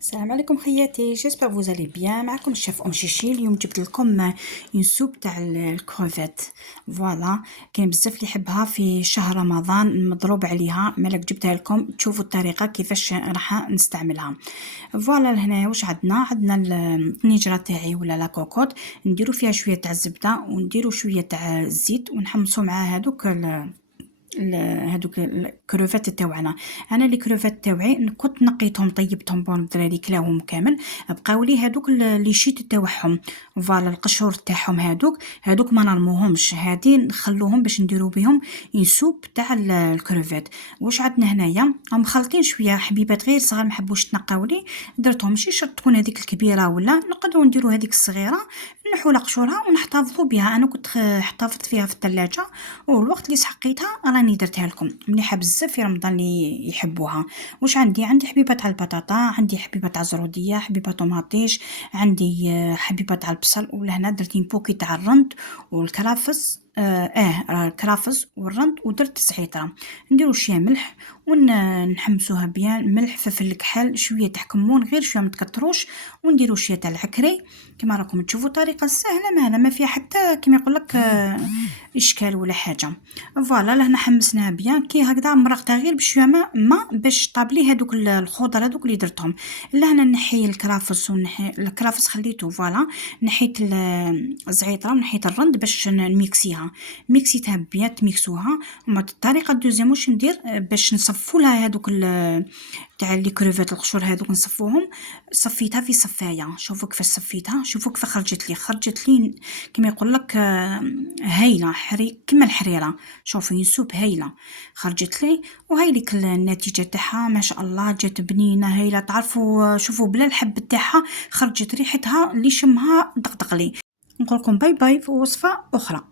السلام عليكم خياتي، جيسبر فوز الي بيان. معكم الشيف ام شيشي. اليوم جبت لكم اون سوب تاع الكروفيت. فوالا كاين بزاف اللي يحبها في شهر رمضان، مضروب عليها. مالك جبتها لكم تشوفوا الطريقه كيفاش راح نستعملها. فوالا لهنا واش عندنا النيجره تاعي ولا لا كوكوط، نديروا فيها شويه تاع الزبده ونديروا شويه تاع الزيت ونحمصوا مع هادوك الكروفات تاوعنا. انا لي كروفات تاوعي كنت نقيتهم طيبتهم بون الدراري كلاوهم كامل، بقاو لي هادوك لي شيت تاعهم. فوالا القشور تاعهم هادوك ما نرموهمش، هادي نخلوهم باش نديرو بهم ينسوب تاع الكروفات. واش عندنا هنايا هم مخلطين شويه حبيبات غير صغار، ما حبوش تنقاولي درتهم ماشي شرط تكون هذيك الكبيره، ولا نقدروا نديروا هذيك الصغيره نحو قشورها ونحتفظوا بها. انا كنت احتفظت فيها في الثلاجه، والوقت اللي سحقيتها راني درتها لكم. مليحه بزاف في رمضان اللي يحبوها. واش عندي حبيبه تاع البطاطا، عندي حبيبه تاع زروديه، حبيبه طوماطيش، عندي حبيبه تاع البصل، ولهنا درت بوكي تاع الرند والكرافس. الكرافس والرند، ودرت زعتره. نديرو شويه ملح ونحمسوها بيان، ملح فلفل الكحل شويه تاع كمون غير شويه متكتروش، ونديرو شويه تاع العكري. كما راكم تشوفوا طريقه سهله ما فيها حتى كما يقول لك اشكال ولا حاجه. فوالا لهنا حمسناها بيان كي هكذا، مرقتها غير بشويه ما باش طابلي هذوك الخضر هذوك اللي درتهم. لهنا نحي الكرافس ونحي الكرافس خليته. فوالا نحيت الزعتره ونحيت الرند باش نميكسيها. ميكسيتها بيان تميكسوها. وما الطريقه الدوزيام واش ندير باش نصفوا لها هذوك تاع لي كروفات القشور هذوك نصفوهم. صفيتها في صفايه، شوفوا كيفاش صفيتها، شوفوا كيف خرجت لي كما يقول لك هايله كما الحريره. شوفوا ينسوب هايله خرجت لي، وهاي لك النتيجه تاعها ما شاء الله، جات بنينه هايله. تعرفوا شوفوا بلا الحب تاعها خرجت ريحتها اللي شمها دقدق لي. نقول لكم باي باي في وصفه اخرى.